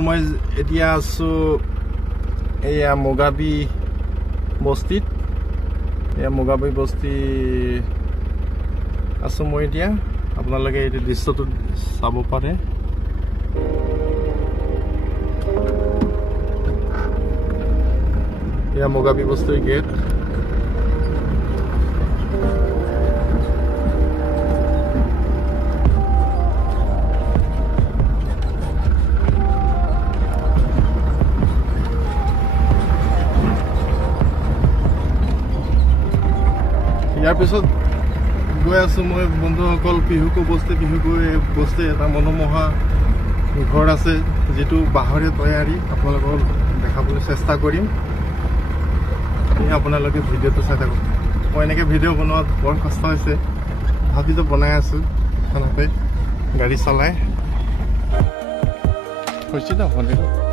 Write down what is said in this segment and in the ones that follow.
মই এতিয়া আছো এয়া মোগাবি বস্তিত এয়া মোগাবি বস্তি আছো মই এতিয়া আপোনালোকে এই দৃশ্যটো চাব পাৰে এয়া মোগাবি বস্তিৰ গেট ইয়াৰ পিছত গৈ আছো মই বন্ধুসকল পিহুকো বস্তি এটা মনোমোহা ঘৰ আছে যেটো বাহৰে তৈয়াৰী আপোনালোকক দেখাবলৈ চেষ্টা কৰিম আপোনালোকে ভিডিঅ'টো চাই থাকক মই এনেকৈ ভিডিঅ' বনোৱাত বৰ কষ্ট হৈছে ভাবিতো বনাই আছো খানাতে গাড়ী চলাই হৈছে ন ভণ্টিটো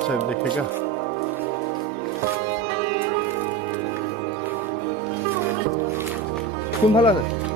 साइड देखेगा कौन भला है